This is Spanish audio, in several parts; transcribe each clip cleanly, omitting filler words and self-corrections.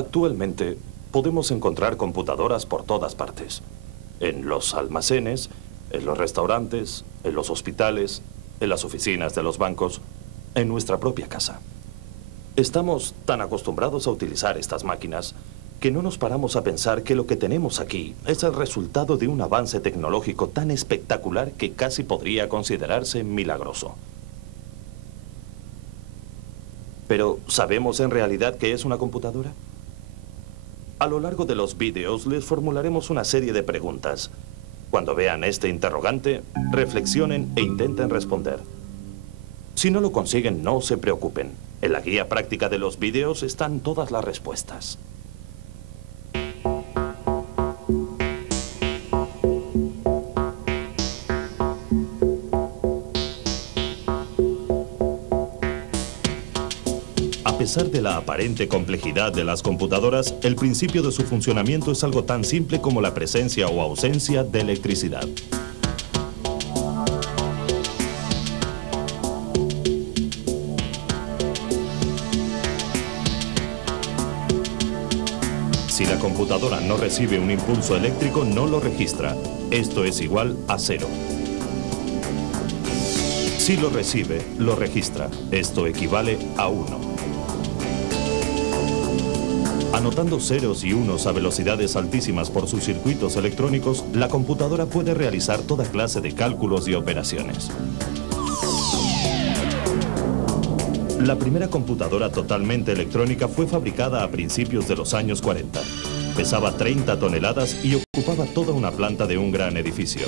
Actualmente podemos encontrar computadoras por todas partes. En los almacenes, en los restaurantes, en los hospitales, en las oficinas de los bancos, en nuestra propia casa. Estamos tan acostumbrados a utilizar estas máquinas que no nos paramos a pensar que lo que tenemos aquí es el resultado de un avance tecnológico tan espectacular que casi podría considerarse milagroso. Pero, ¿sabemos en realidad qué es una computadora? A lo largo de los vídeos les formularemos una serie de preguntas. Cuando vean este interrogante, reflexionen e intenten responder. Si no lo consiguen, no se preocupen. En la guía práctica de los vídeos están todas las respuestas. A pesar de la aparente complejidad de las computadoras, el principio de su funcionamiento es algo tan simple como la presencia o ausencia de electricidad. Si la computadora no recibe un impulso eléctrico, no lo registra. Esto es igual a 0. Si lo recibe, lo registra. Esto equivale a 1. Anotando ceros y unos a velocidades altísimas por sus circuitos electrónicos, la computadora puede realizar toda clase de cálculos y operaciones. La primera computadora totalmente electrónica fue fabricada a principios de los años 40. Pesaba 30 toneladas y ocupaba toda una planta de un gran edificio.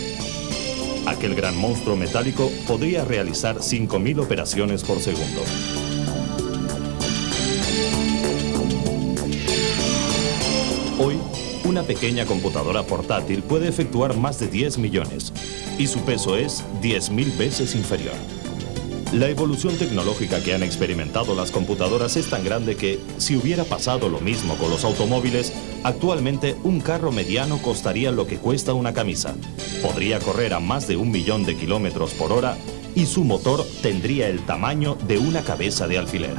Aquel gran monstruo metálico podría realizar 5.000 operaciones por segundo. Hoy, una pequeña computadora portátil puede efectuar más de 10 millones y su peso es 10.000 veces inferior. La evolución tecnológica que han experimentado las computadoras es tan grande que, si hubiera pasado lo mismo con los automóviles, actualmente un carro mediano costaría lo que cuesta una camisa. Podría correr a más de 1 millón de kilómetros por hora y su motor tendría el tamaño de una cabeza de alfiler.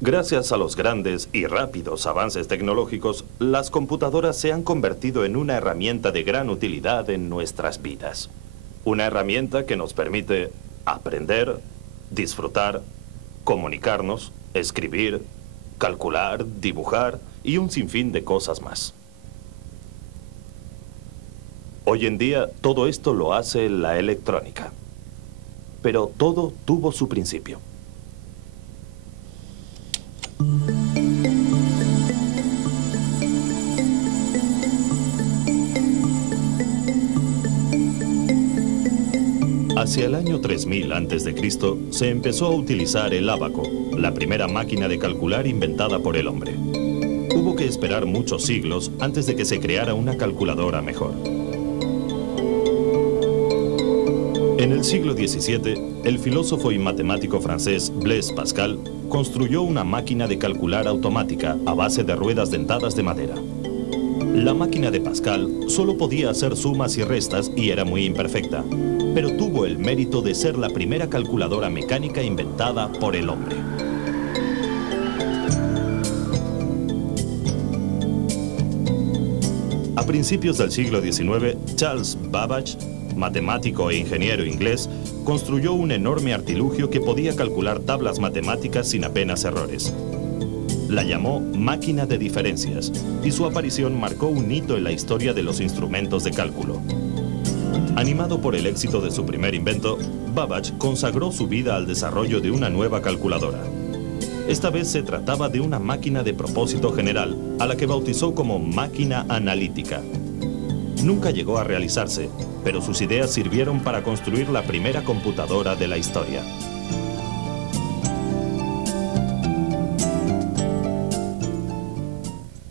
Gracias a los grandes y rápidos avances tecnológicos, las computadoras se han convertido en una herramienta de gran utilidad en nuestras vidas. Una herramienta que nos permite aprender, disfrutar, comunicarnos, escribir, calcular, dibujar y un sinfín de cosas más. Hoy en día, todo esto lo hace la electrónica. Pero todo tuvo su principio. Hacia el año 3000 a.C. se empezó a utilizar el ábaco, la primera máquina de calcular inventada por el hombre. Hubo que esperar muchos siglos antes de que se creara una calculadora mejor. En el siglo XVII, el filósofo y matemático francés Blaise Pascal construyó una máquina de calcular automática a base de ruedas dentadas de madera. La máquina de Pascal solo podía hacer sumas y restas y era muy imperfecta, pero tuvo el mérito de ser la primera calculadora mecánica inventada por el hombre. A principios del siglo XIX, Charles Babbage, matemático e ingeniero inglés, construyó un enorme artilugio que podía calcular tablas matemáticas sin apenas errores. La llamó máquina de diferencias y su aparición marcó un hito en la historia de los instrumentos de cálculo. Animado por el éxito de su primer invento, Babbage consagró su vida al desarrollo de una nueva calculadora. Esta vez se trataba de una máquina de propósito general, a la que bautizó como máquina analítica. Nunca llegó a realizarse, pero sus ideas sirvieron para construir la primera computadora de la historia.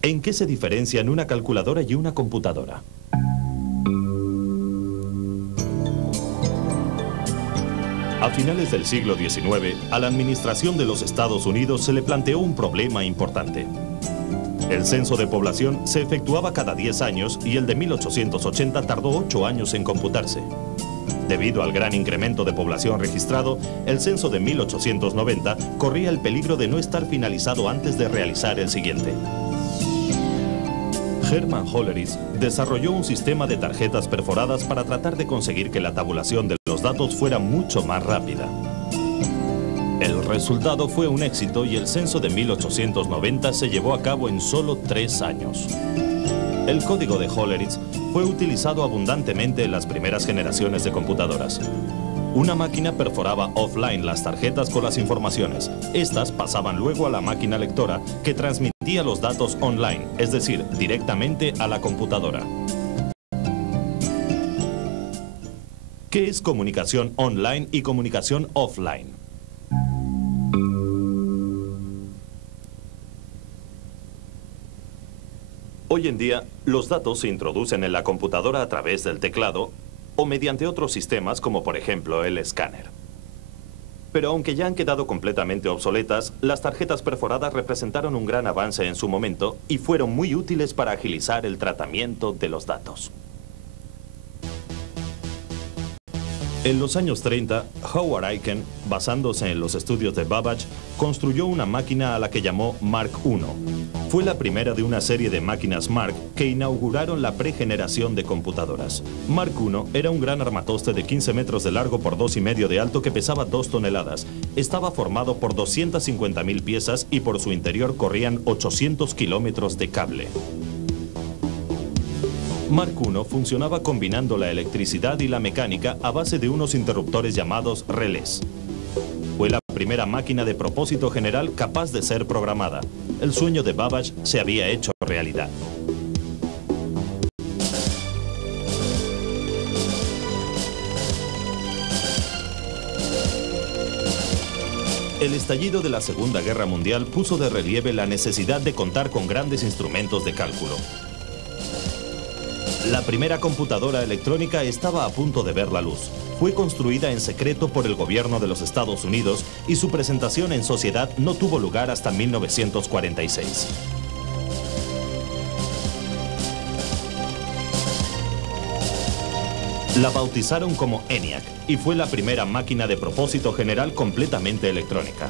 ¿En qué se diferencian una calculadora y una computadora? A finales del siglo XIX, a la administración de los Estados Unidos se le planteó un problema importante. El censo de población se efectuaba cada 10 años y el de 1880 tardó 8 años en computarse. Debido al gran incremento de población registrado, el censo de 1890 corría el peligro de no estar finalizado antes de realizar el siguiente. Hermann Hollerith desarrolló un sistema de tarjetas perforadas para tratar de conseguir que la tabulación de los datos fuera mucho más rápida. El resultado fue un éxito y el censo de 1890 se llevó a cabo en solo 3 años. El código de Hollerith fue utilizado abundantemente en las primeras generaciones de computadoras. Una máquina perforaba offline las tarjetas con las informaciones. Estas pasaban luego a la máquina lectora, que transmitía los datos online, es decir, directamente a la computadora. ¿Qué es comunicación online y comunicación offline? Hoy en día, los datos se introducen en la computadora a través del teclado o mediante otros sistemas como por ejemplo el escáner. Pero aunque ya han quedado completamente obsoletas, las tarjetas perforadas representaron un gran avance en su momento y fueron muy útiles para agilizar el tratamiento de los datos. En los años 30, Howard Aiken, basándose en los estudios de Babbage, construyó una máquina a la que llamó Mark I. Fue la primera de una serie de máquinas Mark que inauguraron la pregeneración de computadoras. Mark I era un gran armatoste de 15 metros de largo por 2,5 de alto que pesaba 2 toneladas. Estaba formado por 250.000 piezas y por su interior corrían 800 kilómetros de cable. Mark I funcionaba combinando la electricidad y la mecánica a base de unos interruptores llamados relés. Fue la primera máquina de propósito general capaz de ser programada. El sueño de Babbage se había hecho realidad. El estallido de la Segunda Guerra Mundial puso de relieve la necesidad de contar con grandes instrumentos de cálculo. La primera computadora electrónica estaba a punto de ver la luz. Fue construida en secreto por el gobierno de los Estados Unidos y su presentación en sociedad no tuvo lugar hasta 1946. La bautizaron como ENIAC y fue la primera máquina de propósito general completamente electrónica.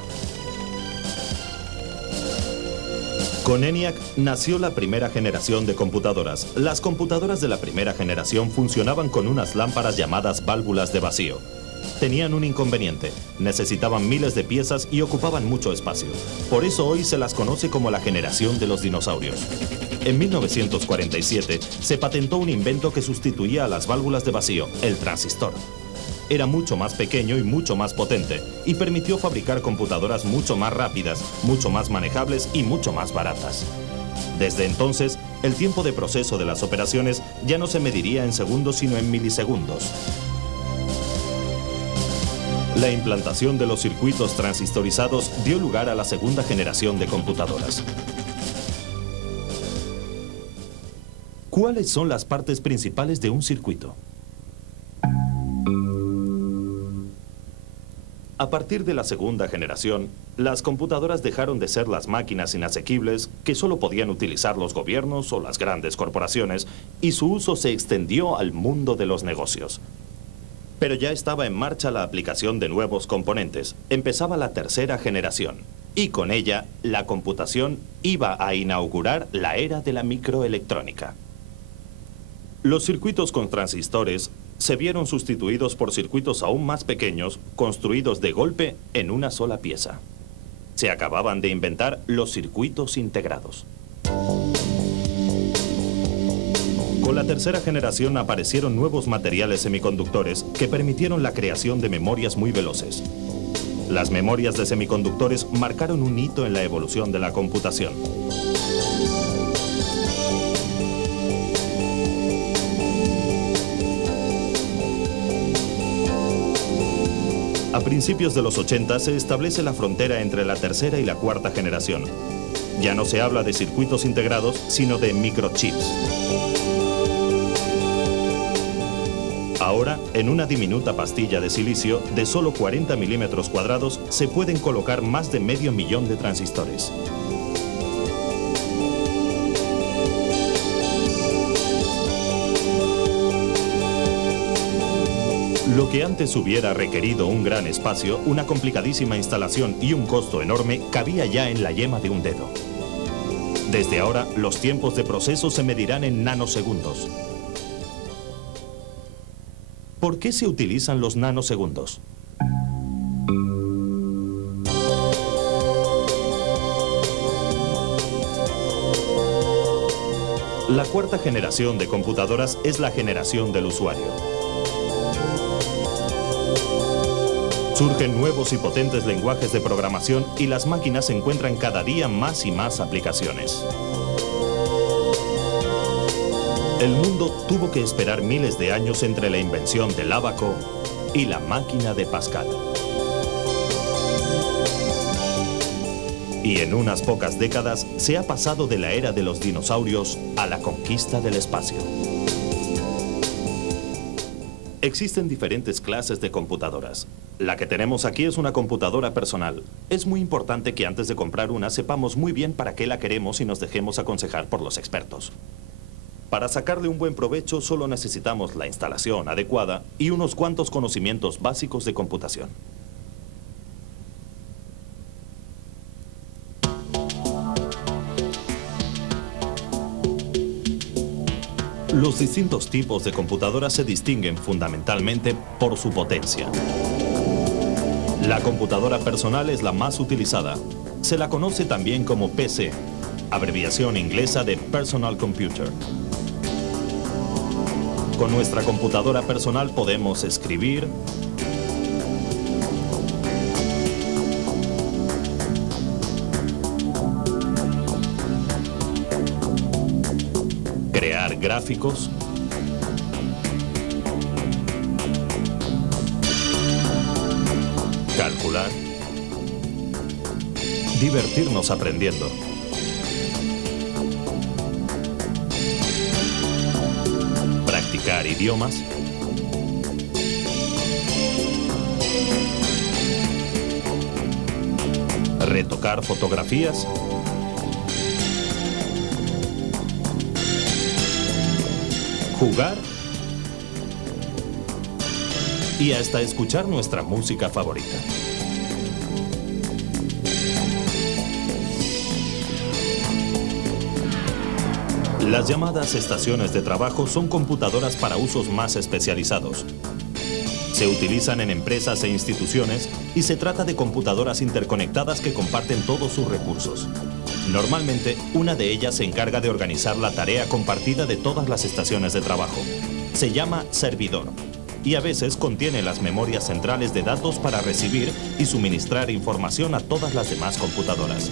Con ENIAC nació la primera generación de computadoras. Las computadoras de la primera generación funcionaban con unas lámparas llamadas válvulas de vacío. Tenían un inconveniente: necesitaban miles de piezas y ocupaban mucho espacio. Por eso hoy se las conoce como la generación de los dinosaurios. En 1947 se patentó un invento que sustituía a las válvulas de vacío, el transistor. Era mucho más pequeño y mucho más potente, y permitió fabricar computadoras mucho más rápidas, mucho más manejables y mucho más baratas. Desde entonces, el tiempo de proceso de las operaciones ya no se mediría en segundos sino en milisegundos. La implantación de los circuitos transistorizados dio lugar a la segunda generación de computadoras. ¿Cuáles son las partes principales de un circuito? A partir de la segunda generación, las computadoras dejaron de ser las máquinas inasequibles que solo podían utilizar los gobiernos o las grandes corporaciones, y su uso se extendió al mundo de los negocios. Pero ya estaba en marcha la aplicación de nuevos componentes. Empezaba la tercera generación, y con ella, la computación iba a inaugurar la era de la microelectrónica. Los circuitos con transistores se vieron sustituidos por circuitos aún más pequeños, construidos de golpe en una sola pieza. Se acababan de inventar los circuitos integrados. Con la tercera generación aparecieron nuevos materiales semiconductores que permitieron la creación de memorias muy veloces. Las memorias de semiconductores marcaron un hito en la evolución de la computación. A principios de los 80 se establece la frontera entre la tercera y la cuarta generación. Ya no se habla de circuitos integrados, sino de microchips. Ahora, en una diminuta pastilla de silicio de solo 40 milímetros cuadrados, se pueden colocar más de 500.000 de transistores. Lo que antes hubiera requerido un gran espacio, una complicadísima instalación y un costo enorme, cabía ya en la yema de un dedo. Desde ahora, los tiempos de proceso se medirán en nanosegundos. ¿Por qué se utilizan los nanosegundos? La cuarta generación de computadoras es la generación del usuario. Surgen nuevos y potentes lenguajes de programación y las máquinas encuentran cada día más y más aplicaciones. El mundo tuvo que esperar miles de años entre la invención del ábaco y la máquina de Pascal. Y en unas pocas décadas se ha pasado de la era de los dinosaurios a la conquista del espacio. Existen diferentes clases de computadoras. La que tenemos aquí es una computadora personal. Es muy importante que antes de comprar una sepamos muy bien para qué la queremos y nos dejemos aconsejar por los expertos. Para sacarle un buen provecho solo necesitamos la instalación adecuada y unos cuantos conocimientos básicos de computación. Los distintos tipos de computadoras se distinguen fundamentalmente por su potencia. La computadora personal es la más utilizada. Se la conoce también como PC, abreviación inglesa de Personal Computer. Con nuestra computadora personal podemos escribir, crear gráficos, calcular, divertirnos aprendiendo, practicar idiomas, retocar fotografías, jugar y hasta escuchar nuestra música favorita. Las llamadas estaciones de trabajo son computadoras para usos más especializados. Se utilizan en empresas e instituciones y se trata de computadoras interconectadas que comparten todos sus recursos. Normalmente, una de ellas se encarga de organizar la tarea compartida de todas las estaciones de trabajo. Se llama servidor y a veces contiene las memorias centrales de datos para recibir y suministrar información a todas las demás computadoras.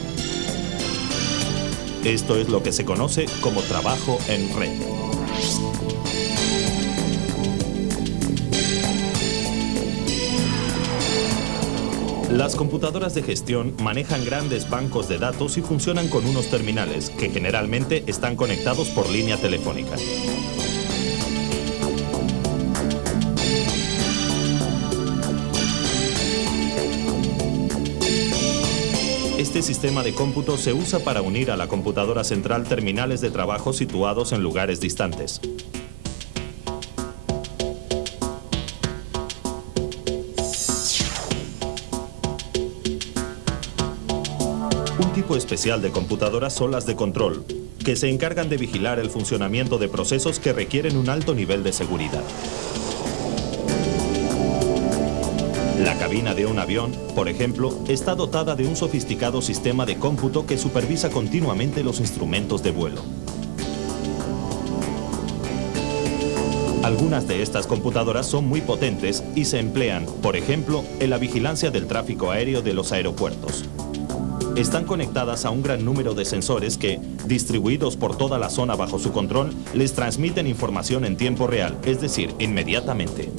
Esto es lo que se conoce como trabajo en red. Las computadoras de gestión manejan grandes bancos de datos y funcionan con unos terminales que generalmente están conectados por línea telefónica. Este sistema de cómputo se usa para unir a la computadora central terminales de trabajo situados en lugares distantes. Un tipo especial de computadoras son las de control, que se encargan de vigilar el funcionamiento de procesos que requieren un alto nivel de seguridad. La cabina de un avión, por ejemplo, está dotada de un sofisticado sistema de cómputo que supervisa continuamente los instrumentos de vuelo. Algunas de estas computadoras son muy potentes y se emplean, por ejemplo, en la vigilancia del tráfico aéreo de los aeropuertos. Están conectadas a un gran número de sensores que, distribuidos por toda la zona bajo su control, les transmiten información en tiempo real, es decir, inmediatamente.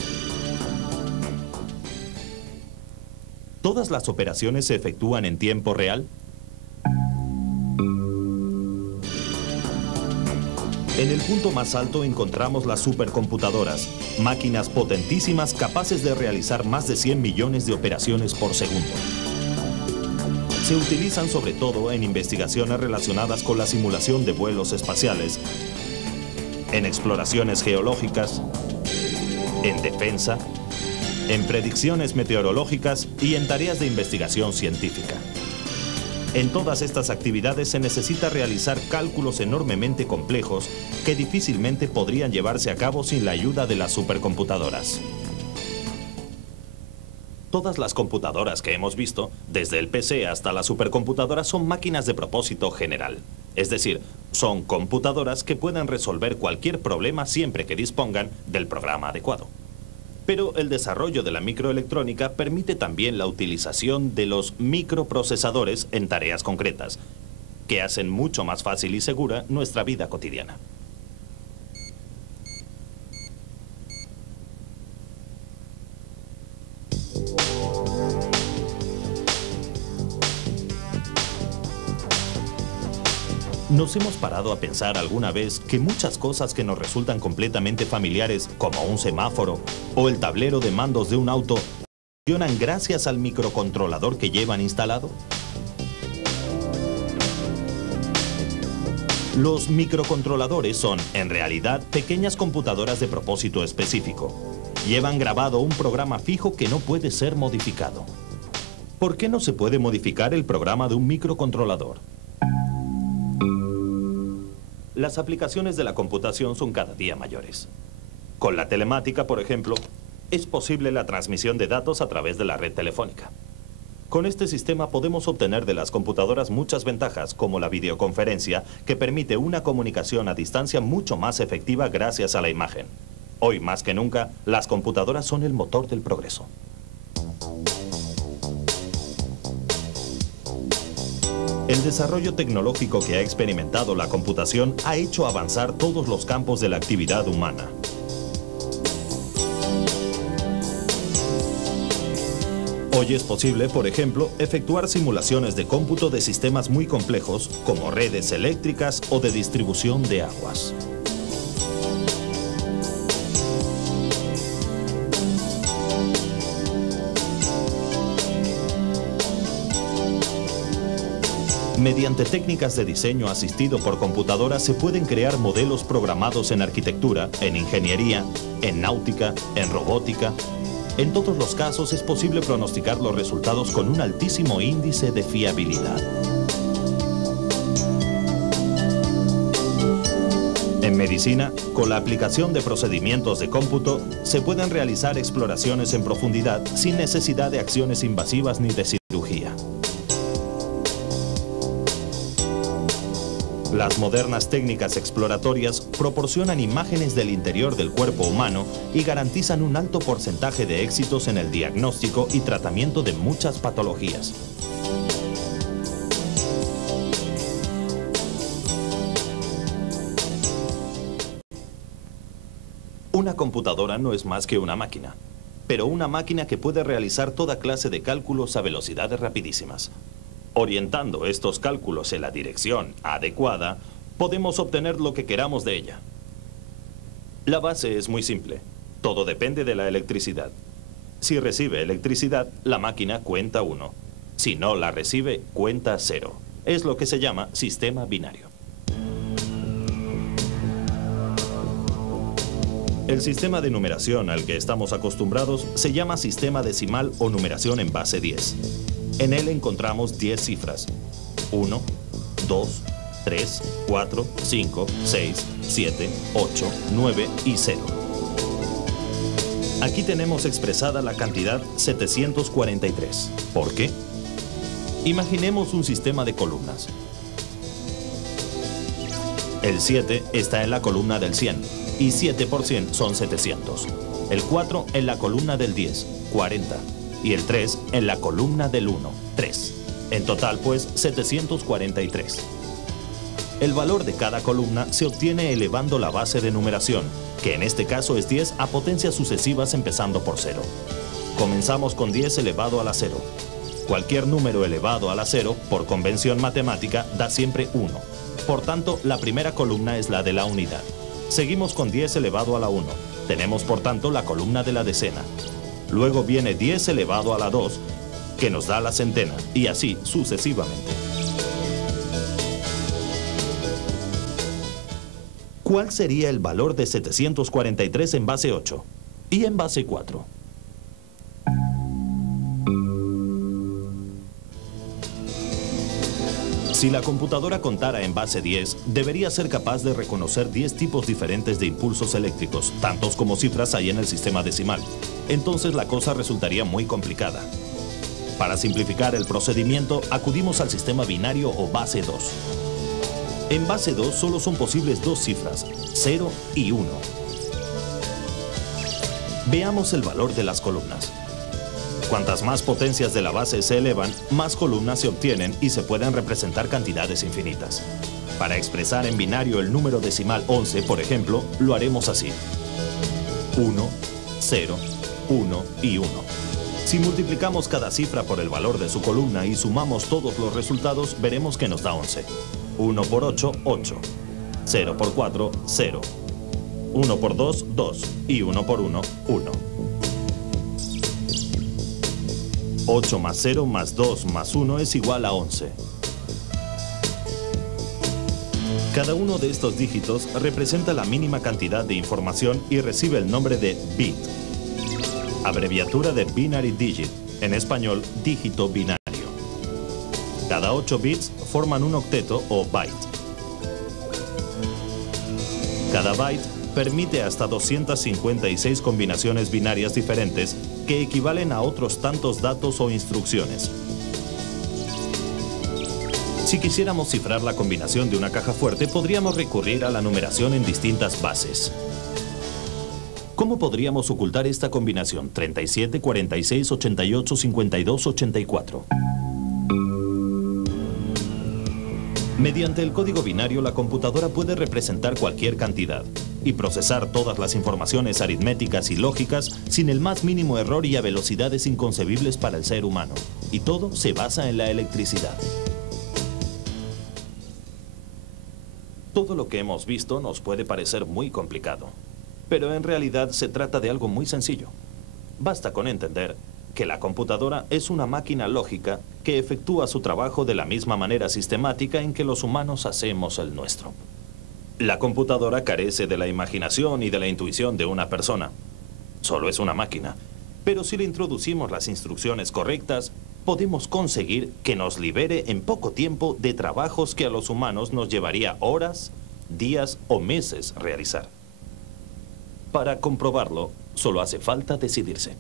¿Todas las operaciones se efectúan en tiempo real? En el punto más alto encontramos las supercomputadoras, máquinas potentísimas capaces de realizar más de 100 millones de operaciones por segundo. Se utilizan sobre todo en investigaciones relacionadas con la simulación de vuelos espaciales, en exploraciones geológicas, en defensa en predicciones meteorológicas y en tareas de investigación científica. En todas estas actividades se necesita realizar cálculos enormemente complejos que difícilmente podrían llevarse a cabo sin la ayuda de las supercomputadoras. Todas las computadoras que hemos visto, desde el PC hasta la supercomputadora, son máquinas de propósito general. Es decir, son computadoras que pueden resolver cualquier problema siempre que dispongan del programa adecuado. Pero el desarrollo de la microelectrónica permite también la utilización de los microprocesadores en tareas concretas, que hacen mucho más fácil y segura nuestra vida cotidiana. ¿Nos hemos parado a pensar alguna vez que muchas cosas que nos resultan completamente familiares, como un semáforo o el tablero de mandos de un auto, funcionan gracias al microcontrolador que llevan instalado? Los microcontroladores son, en realidad, pequeñas computadoras de propósito específico. Llevan grabado un programa fijo que no puede ser modificado. ¿Por qué no se puede modificar el programa de un microcontrolador? Las aplicaciones de la computación son cada día mayores. Con la telemática, por ejemplo, es posible la transmisión de datos a través de la red telefónica. Con este sistema podemos obtener de las computadoras muchas ventajas, como la videoconferencia, que permite una comunicación a distancia mucho más efectiva gracias a la imagen. Hoy, más que nunca, las computadoras son el motor del progreso. El desarrollo tecnológico que ha experimentado la computación ha hecho avanzar todos los campos de la actividad humana. Hoy es posible, por ejemplo, efectuar simulaciones de cómputo de sistemas muy complejos, como redes eléctricas o de distribución de aguas. Mediante técnicas de diseño asistido por computadoras se pueden crear modelos programados en arquitectura, en ingeniería, en náutica, en robótica. En todos los casos es posible pronosticar los resultados con un altísimo índice de fiabilidad. En medicina, con la aplicación de procedimientos de cómputo, se pueden realizar exploraciones en profundidad sin necesidad de acciones invasivas ni de cirugía. Las modernas técnicas exploratorias proporcionan imágenes del interior del cuerpo humano y garantizan un alto porcentaje de éxitos en el diagnóstico y tratamiento de muchas patologías. Una computadora no es más que una máquina, pero una máquina que puede realizar toda clase de cálculos a velocidades rapidísimas. Orientando estos cálculos en la dirección adecuada, podemos obtener lo que queramos de ella. La base es muy simple. Todo depende de la electricidad. Si recibe electricidad, la máquina cuenta 1. Si no la recibe, cuenta 0. Es lo que se llama sistema binario. El sistema de numeración al que estamos acostumbrados se llama sistema decimal o numeración en base 10. En él encontramos 10 cifras: 1, 2, 3, 4, 5, 6, 7, 8, 9 y 0. Aquí tenemos expresada la cantidad 743. ¿Por qué? Imaginemos un sistema de columnas. El 7 está en la columna del 100 y 7 por 100 son 700. El 4 en la columna del 10, 40. Y el 3 en la columna del 1, 3. En total, pues, 743. El valor de cada columna se obtiene elevando la base de numeración, que en este caso es 10 a potencias sucesivas empezando por 0. Comenzamos con 10 elevado a la 0. Cualquier número elevado a la 0, por convención matemática, da siempre 1. Por tanto, la primera columna es la de la unidad. Seguimos con 10 elevado a la 1. Tenemos, por tanto, la columna de la decena. Luego viene 10 elevado a la 2, que nos da la centena, y así sucesivamente. ¿Cuál sería el valor de 743 en base 8? Y en base 4. Si la computadora contara en base 10, debería ser capaz de reconocer 10 tipos diferentes de impulsos eléctricos, tantos como cifras hay en el sistema decimal. Entonces la cosa resultaría muy complicada. Para simplificar el procedimiento, acudimos al sistema binario o base 2. En base 2 solo son posibles dos cifras, 0 y 1. Veamos el valor de las columnas. Cuantas más potencias de la base se elevan, más columnas se obtienen y se pueden representar cantidades infinitas. Para expresar en binario el número decimal 11, por ejemplo, lo haremos así. 1, 0, 1 y 1. Si multiplicamos cada cifra por el valor de su columna y sumamos todos los resultados, veremos que nos da 11. 1 por 8, 8. 0 por 4, 0. 1 por 2, 2. Y 1 por 1, 1. 8 más 0 más 2 más 1 es igual a 11. Cada uno de estos dígitos representa la mínima cantidad de información y recibe el nombre de bit, abreviatura de binary digit, en español, dígito binario. Cada 8 bits forman un octeto o byte. Cada byte permite hasta 256 combinaciones binarias diferentes que equivalen a otros tantos datos o instrucciones. Si quisiéramos cifrar la combinación de una caja fuerte, podríamos recurrir a la numeración en distintas bases. ¿Cómo podríamos ocultar esta combinación? 37, 46, 88, 52, 84. Mediante el código binario, la computadora puede representar cualquier cantidad y procesar todas las informaciones aritméticas y lógicas sin el más mínimo error y a velocidades inconcebibles para el ser humano. Y todo se basa en la electricidad. Todo lo que hemos visto nos puede parecer muy complicado, pero en realidad se trata de algo muy sencillo. Basta con entender que la computadora es una máquina lógica que efectúa su trabajo de la misma manera sistemática en que los humanos hacemos el nuestro. La computadora carece de la imaginación y de la intuición de una persona. Solo es una máquina. Pero si le introducimos las instrucciones correctas, podemos conseguir que nos libere en poco tiempo de trabajos que a los humanos nos llevaría horas, días o meses realizar. Para comprobarlo, solo hace falta decidirse.